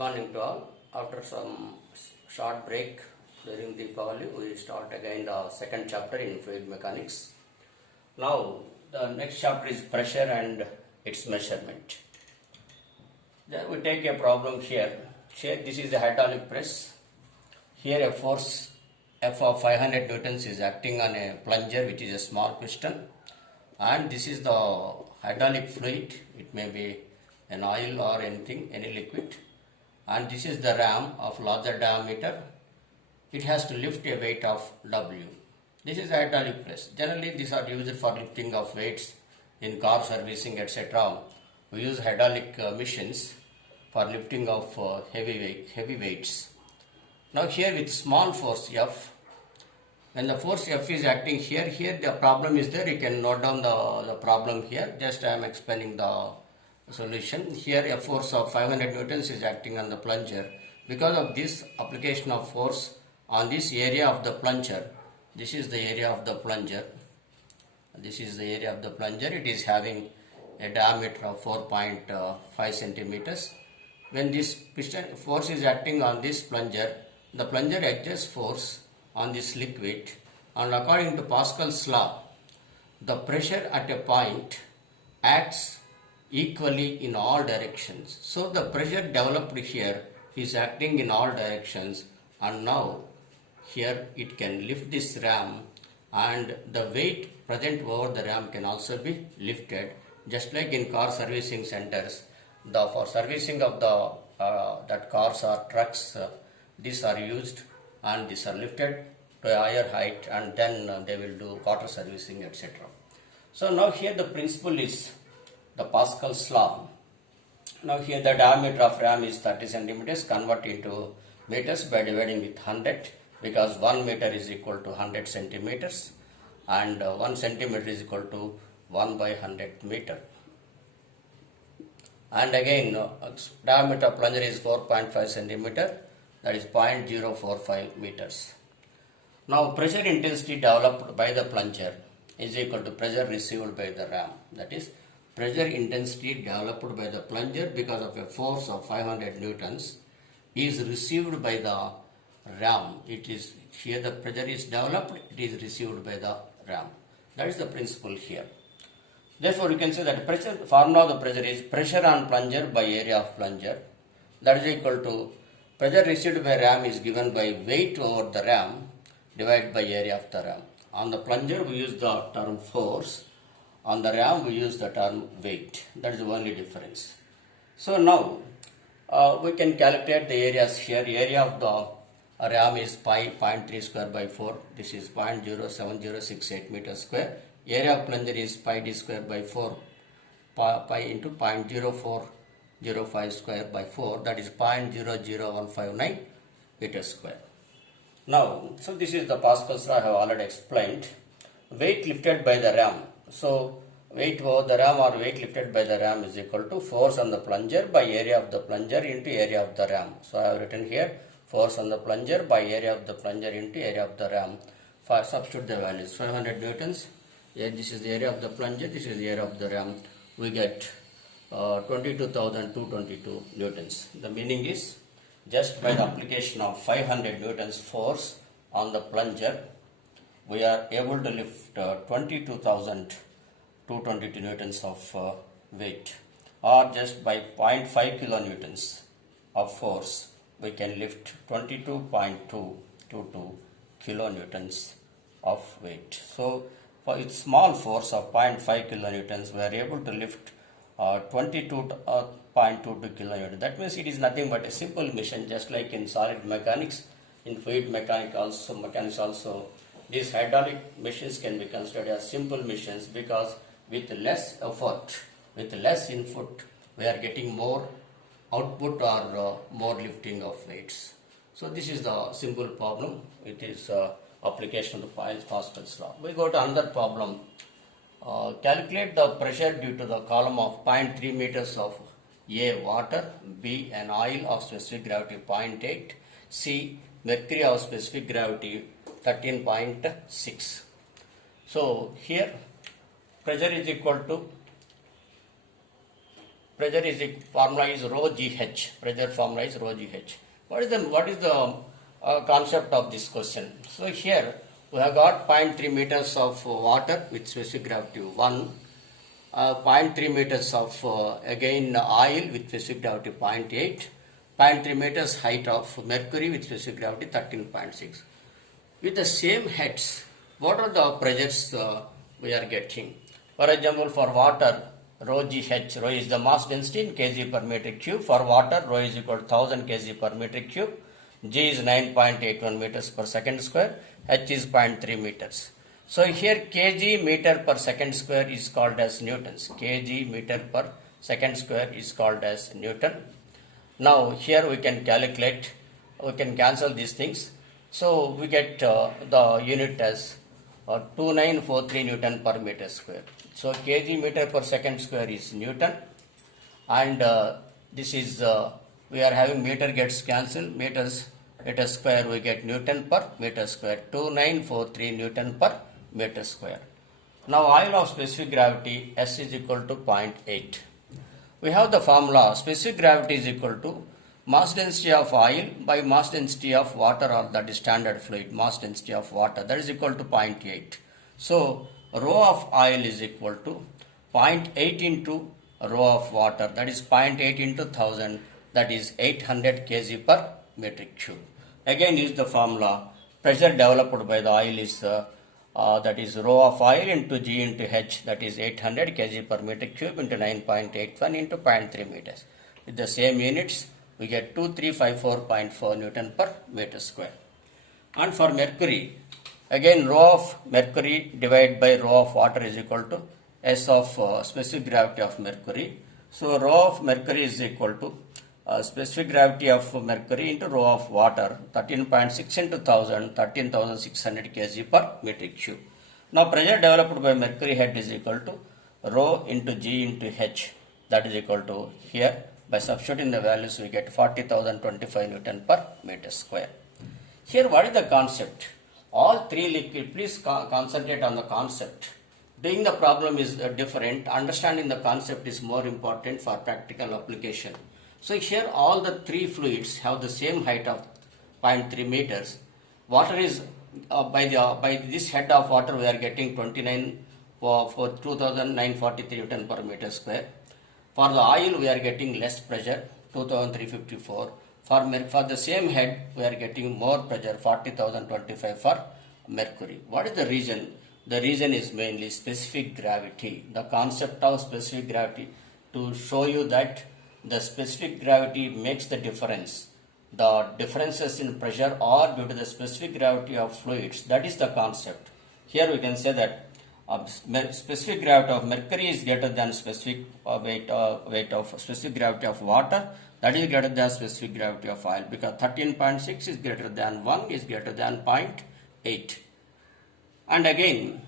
morning to all. After some short break during Deepavali, we start again the second chapter in fluid mechanics. Now, the next chapter is pressure and its measurement. Then we take a problem here. Here, this is a hydraulic press. Here, a force F of 500 newtons is acting on a plunger, which is a small piston. And this is the hydraulic fluid. It may be an oil or anything, any liquid. And this is the ram of larger diameter. It has to lift a weight of W. This is hydraulic press. Generally, these are used for lifting of weights in car servicing, etc. We use hydraulic machines for lifting of heavy weights. Now here with small force F, when the force F is acting here the problem is there. You can note down the problem here. Just I am explaining the solution. Here a force of 500 newtons is acting on the plunger. Because of this application of force on this area of the plunger, this is the area of the plunger. This is the area of the plunger. It is having a diameter of 4.5 centimeters. When this piston force is acting on this plunger, the plunger exerts force on this liquid, and according to Pascal's law, the pressure at a point acts equally in all directions. So the pressure developed here is acting in all directions, and now here it can lift this ram, and the weight present over the ram can also be lifted, just like in car servicing centers. For servicing of the that cars or trucks, these are used and these are lifted to a higher height, and then they will do water servicing, etc. So now here the principle is the Pascal's law. Now here the diameter of ram is 30 centimeters. Convert into meters by dividing with 100, because 1 meter is equal to 100 centimeters and 1 centimeter is equal to 1 by 100 meter. And again diameter of plunger is 4.5 centimeter, that is 0.045 meters. Now pressure intensity developed by the plunger is equal to pressure received by the ram. That is, pressure intensity developed by the plunger because of a force of 500 newtons is received by the ram. It is here the pressure is developed, it is received by the ram. That is the principle here. Therefore, you can say that pressure, formula of the pressure is pressure on plunger by area of plunger. That is equal to pressure received by ram is given by weight over the ram divided by area of the ram. On the plunger we use the term force, on the ram we use the term weight. That is the only difference. So now we can calculate the areas here. Area of the ram is pi 0.3 square by 4. This is 0.07068 meters square. Area of plunger is pi d square by 4. Pi into 0.0405 square by 4. That is 0.00159 meters square. Now, so this is the Pascal's law I have already explained. Weight lifted by the ram. So, weight over the ram or weight lifted by the ram is equal to force on the plunger by area of the plunger into area of the ram. So, I have written here force on the plunger by area of the plunger into area of the ram. Substitute the values. 500 newtons. Here this is the area of the plunger. This is the area of the ram. We get 22,222 newtons. The meaning is, just by the application of 500 newtons force on the plunger, we are able to lift 22,222 newtons of weight, or just by 0.5 kilonewtons of force we can lift 22.222 kilonewtons of weight. So for its small force of 0.5 kilonewtons we are able to lift 22.22 kilonewtons. That means it is nothing but a simple machine, just like in solid mechanics, in fluid mechanics also. These hydraulic machines can be considered as simple machines, because with less effort, with less input, we are getting more output or more lifting of weights. So this is the simple problem. It is application of the Pascal's law. We go to another problem. Calculate the pressure due to the column of 0.3 meters of A, water, B, an oil of specific gravity 0.8, C, mercury of specific gravity 13.6. So here pressure is equal to pressure is formula is rho GH. Pressure formula is rho GH. What is the concept of this question? So here we have got 0.3 meters of water with specific gravity 1, 0.3 meters of again oil with specific gravity 0.8, 0.3 meters height of mercury with specific gravity 13.6. With the same heads, what are the pressures we are getting? For example, for water, rho GH, rho is the mass density in kg per metric cube. For water, rho is equal to 1000 kg per metric cube. G is 9.81 meters per second square. H is 0.3 meters. So here kg meter per second square is called as newtons. Kg meter per second square is called as Newton. Now here we can calculate, we can cancel these things. So we get the unit as 2943 Newton per meter square. So kg meter per second square is Newton, and this is we are having meter gets cancelled, meter square we get Newton per meter square, 2943 Newton per meter square. Now oil of specific gravity S is equal to 0.8. We have the formula specific gravity is equal to mass density of oil by mass density of water, or that is standard fluid mass density of water, that is equal to 0.8. So rho of oil is equal to 0.8 into rho of water, that is 0.8 into 1000, that is 800 kg per metric cube. Again use the formula, pressure developed by the oil is that is rho of oil into G into H, that is 800 kg per metric cube into 9.81 into 0.3 meters. With the same units, we get 2354.4 Newton per meter square. And for mercury, again rho of mercury divided by rho of water is equal to S of specific gravity of mercury. So rho of mercury is equal to specific gravity of mercury into rho of water, 13.6 into 1000, 13,600 kg per metric cube. Now pressure developed by mercury head is equal to rho into G into H, that is equal to here. By substituting the values, we get 40,025 Newton per meter square. Here, what is the concept? All three liquid, please concentrate on the concept. Doing the problem is different. Understanding the concept is more important for practical application. So here, all the three fluids have the same height of 0.3 meters. Water is by this head of water, we are getting 29 for 2,943 Newton per meter square. For the oil, we are getting less pressure, 2354. For the same head, we are getting more pressure, 40,025 for mercury. What is the reason? The reason is mainly specific gravity. The concept of specific gravity, to show you that the specific gravity makes the difference. The differences in pressure are due to the specific gravity of fluids. That is the concept. Here we can say that specific gravity of mercury is greater than specific weight of specific gravity of water, that is greater than specific gravity of oil, because 13.6 is greater than 1 is greater than 0.8. And again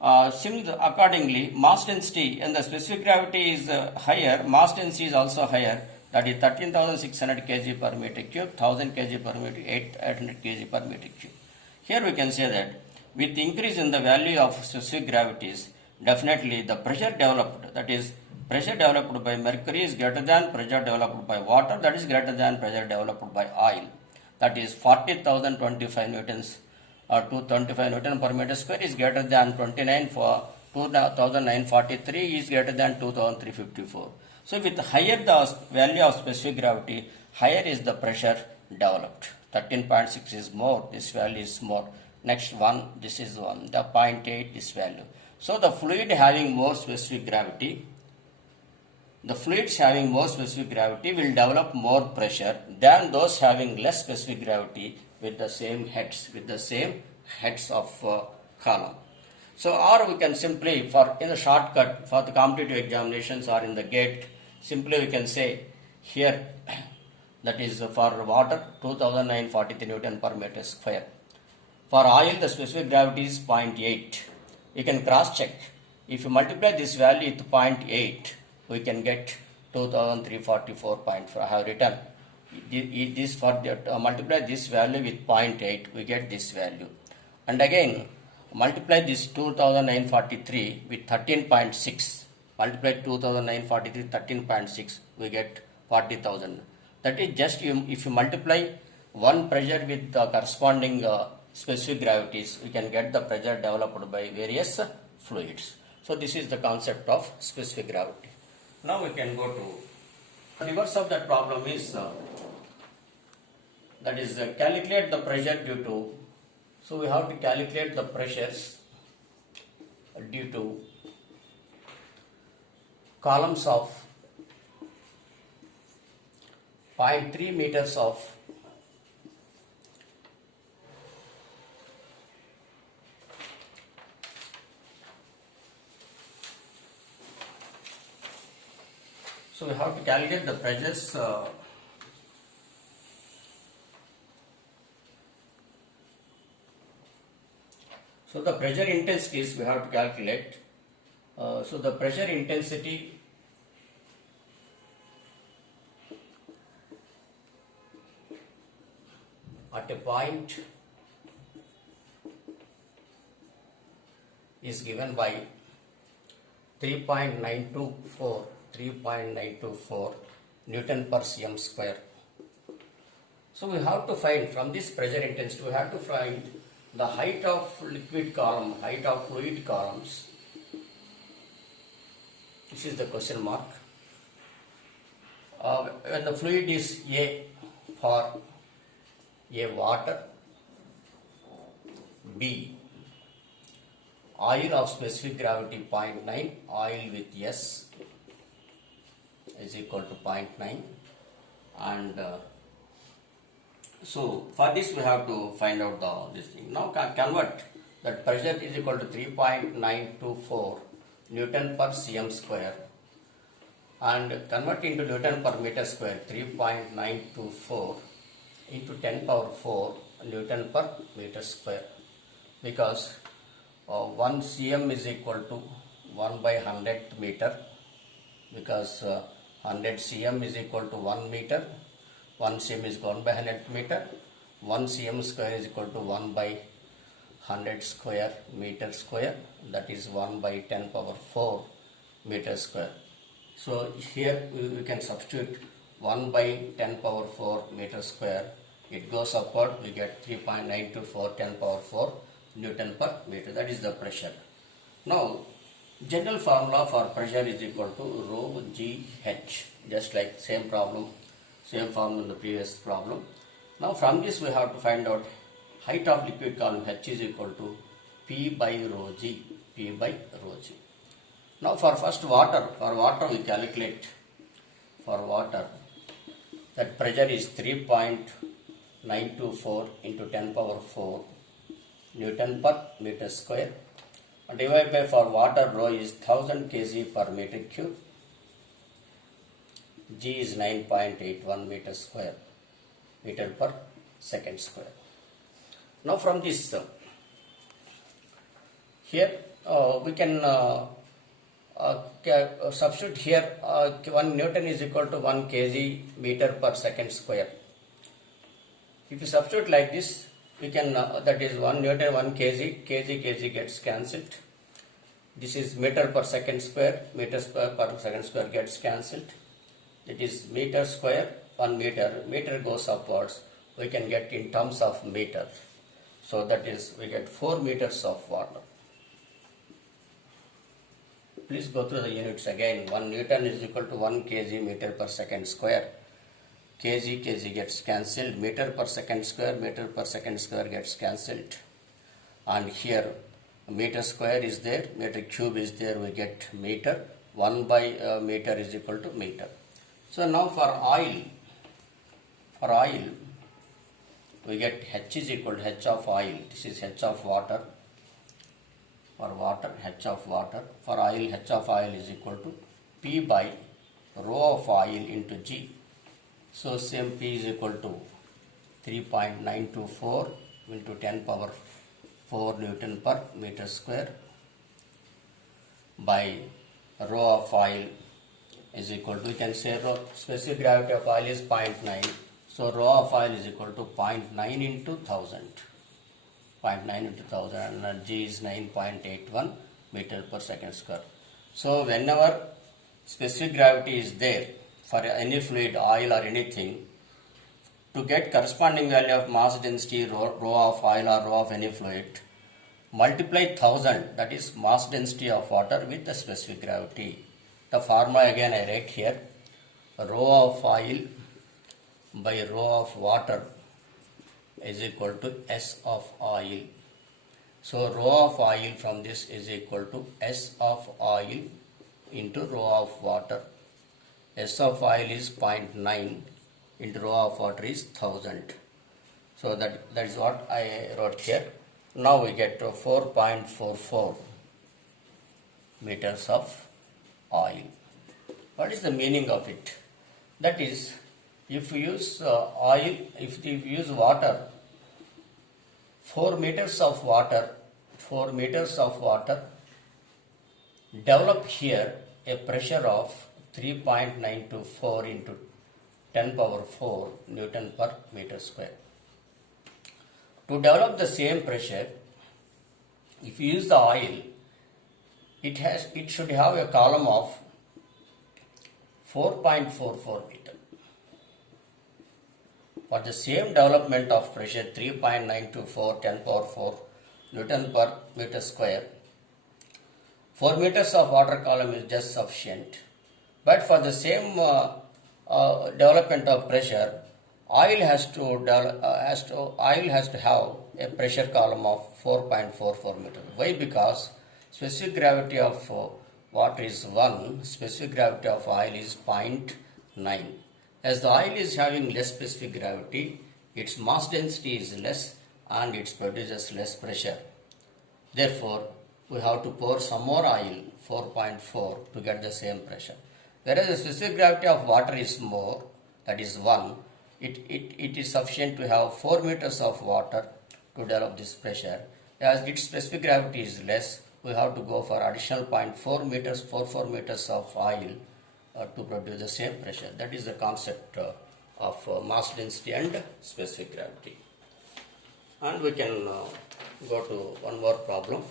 accordingly mass density and the specific gravity is higher, mass density is also higher, that is 13,600 kg per metric cube, 1000 kg per metric, 800 kg per metric cube. Here we can say that with increase in the value of specific gravities, definitely the pressure developed, that is pressure developed by mercury is greater than pressure developed by water, that is greater than pressure developed by oil. That is 40,025 newtons to 25 Newton per meter square is greater than 29 for 2,943 is greater than 2,354. So with higher the value of specific gravity, higher is the pressure developed. 13.6 is more, this value is more. Next one, this is 1, the 0.8 this value. So the fluid having more specific gravity, the fluids having more specific gravity will develop more pressure than those having less specific gravity with the same heads of column. So or we can simply, for in the shortcut for the competitive examinations or in the gate, simply we can say here that is for water 2,943 Newton per meter square. For oil the specific gravity is 0.8. You can cross check. If you multiply this value with 0.8, we can get 2,344.4. I have written this for multiply this value with 0.8, we get this value. And again multiply this 2,943 with 13.6. multiply 2943 13.6, we get 40,000. That is just if you multiply one pressure with the corresponding specific gravities, we can get the pressure developed by various fluids. So this is the concept of specific gravity. Now we can go to the reverse of that problem is calculate the pressure due to. So we have to calculate the pressures due to columns of 0.3 meters of so we have to calculate the pressures so the pressure intensities we have to calculate. So the pressure intensity at a point is given by 3.924 Newton per cm square. So we have to find from this pressure intensity, we have to find the height of liquid column, height of fluid columns. This is the question mark. When the fluid is A for A water, B oil of specific gravity 0.9, oil with S is equal to 0.9, and so for this we have to find out this thing. Now convert that pressure is equal to 3.924 Newton per cm square and convert into Newton per meter square. 3.924 into 10 power 4 Newton per meter square, because 1 cm is equal to 1 by 100th meter, because 100 cm is equal to 1 meter, 1 cm is 1 by 100th meter, 1 cm square is equal to 1 by 100 square meter square, that is 1 by 10 power 4 meter square. So here we can substitute 1 by 10 power 4 meter square, it goes upward, we get 3.924 10 power 4 Newton per meter, that is the pressure. Now general formula for pressure is equal to rho g h, just like same problem, same formula in the previous problem. Now from this we have to find out height of liquid column, h is equal to p by rho g, p by rho g. Now for first water, we calculate for water that pressure is 3.924 into 10 power 4 Newton per meter square, and divided by for water rho is 1000 kg per meter cube, g is 9.81 meter square, meter per second square. Now from this here we can substitute here 1 Newton is equal to 1 kg meter per second square. If you substitute like this, we can that is 1 Newton 1 kg, kg gets cancelled. This is meter per second square, meter square per second square gets cancelled. It is meter square 1 meter, meter goes upwards, we can get in terms of meter. So that is we get 4 meters of water. Please go through the units again. 1 Newton is equal to 1 kg meter per second square. Kg gets cancelled, meter per second square gets cancelled, and here meter square is there, meter cube is there, we get meter, 1 by meter is equal to meter. So now for oil we get h is equal to h of oil, this is h of water, for water h of water, for oil h of oil is equal to p by rho of oil into g. So same p is equal to 3.924 into 10 power 4 Newton per meter square by rho of oil is equal to, we can say rho, specific gravity of oil is 0.9. So rho of oil is equal to 0.9 into 1000. 0.9 into 1000 and g is 9.81 meter per second square. So whenever specific gravity is there for any fluid, oil or anything, to get corresponding value of mass density, rho of oil or rho of any fluid, multiply 1000, that is mass density of water, with the specific gravity. The formula again I write here: rho of oil by rho of water is equal to S of oil. So rho of oil from this is equal to S of oil into rho of water. S of oil is 0.9 into rho of water is 1000. So that is what I wrote here. Now we get to 4.44 meters of oil. What is the meaning of it? That is, if you use oil, if you use water, 4 meters of water develop here a pressure of 3.924 into 10 power 4 Newton per meter square. To develop the same pressure, if you use the oil, it should have a column of 4.44 meter. For the same development of pressure 3.924 10 power 4 Newton per meter square, 4 meters of water column is just sufficient. But for the same development of pressure, oil has to have a pressure column of 4.44 meter. Why? Because specific gravity of water is 1, specific gravity of oil is 0.9. As the oil is having less specific gravity, its mass density is less and it produces less pressure. Therefore, we have to pour some more oil, 4.4, to get the same pressure. Whereas the specific gravity of water is more, that is 1, it is sufficient to have 4 meters of water to develop this pressure. As its specific gravity is less, we have to go for additional 0.4 meters, 4 meters of oil to produce the same pressure. That is the concept of mass density and specific gravity. And we can go to one more problem.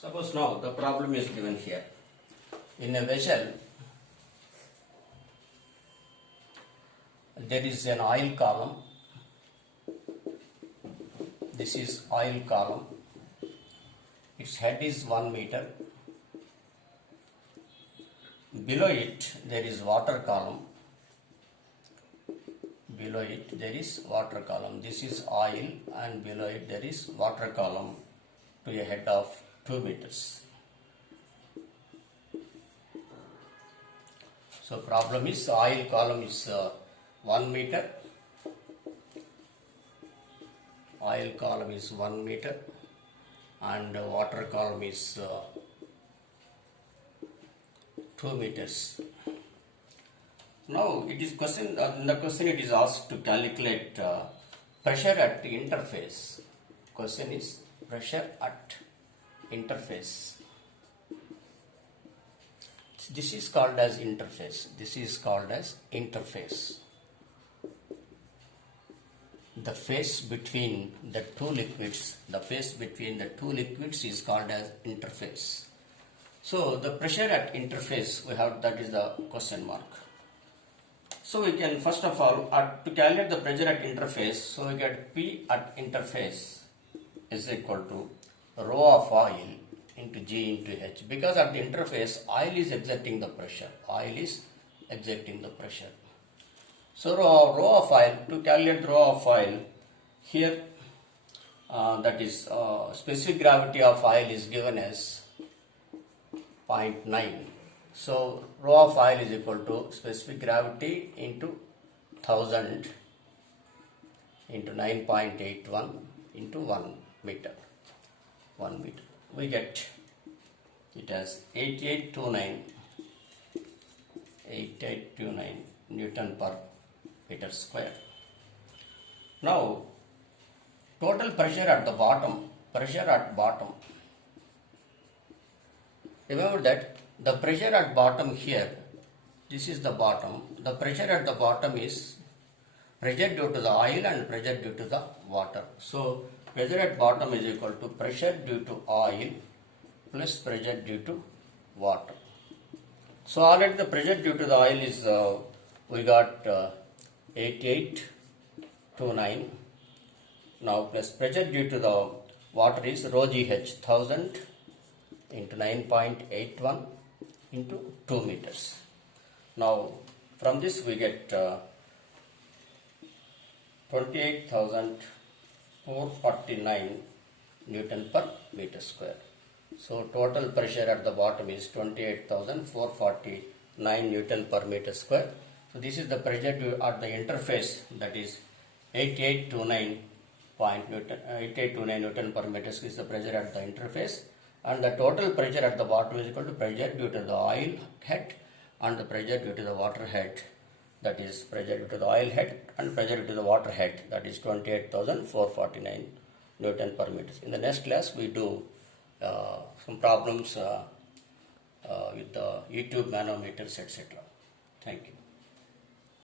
Suppose now the problem is given here. In a vessel, there is an oil column. This is oil column. Its head is 1 meter. Below it there is water column. Below it there is water column. This is oil, and below it there is water column to a head of 2 meters. So problem is oil column is 1 meter. Oil column is 1 meter and water column is 2 meters. Now it is question. In the question it is asked to calculate pressure at the interface. Question is pressure at interface. This is called as interface. This is called as interface. The phase between the two liquids, is called as interface. So the pressure at interface we have, that is the question mark. So we can first of all to calculate the pressure at interface, so we get P at interface is equal to rho of oil into G into H, because at the interface oil is exerting the pressure. So rho of oil, to calculate rho of oil, here that is specific gravity of oil is given as 0.9. So rho of oil is equal to specific gravity into 1000 into 9.81 into 1 meter. We get it as 8829 Newton per meter square. Now total pressure at the bottom. Remember that the pressure at bottom here, this is the bottom. The pressure at the bottom is pressure due to the oil and pressure due to the water. So pressure at bottom is equal to pressure due to oil plus pressure due to water. So already the pressure due to the oil is we got 8829. Now plus pressure due to the water is rho GH 1000 into 9.81 into 2 meters. Now from this we get 28,449 Newton per meter square. So total pressure at the bottom is 28,449 Newton per meter square. So this is the pressure at the interface, that is 8829 Newton per meter square is the pressure at the interface, and the total pressure at the bottom is equal to pressure due to the oil head and the pressure due to the water head, that is pressure due to the oil head and pressure due to the water head, that is 28,449 Newton per meter. In the next class we do some problems with the E-tube manometers, etc. Thank you.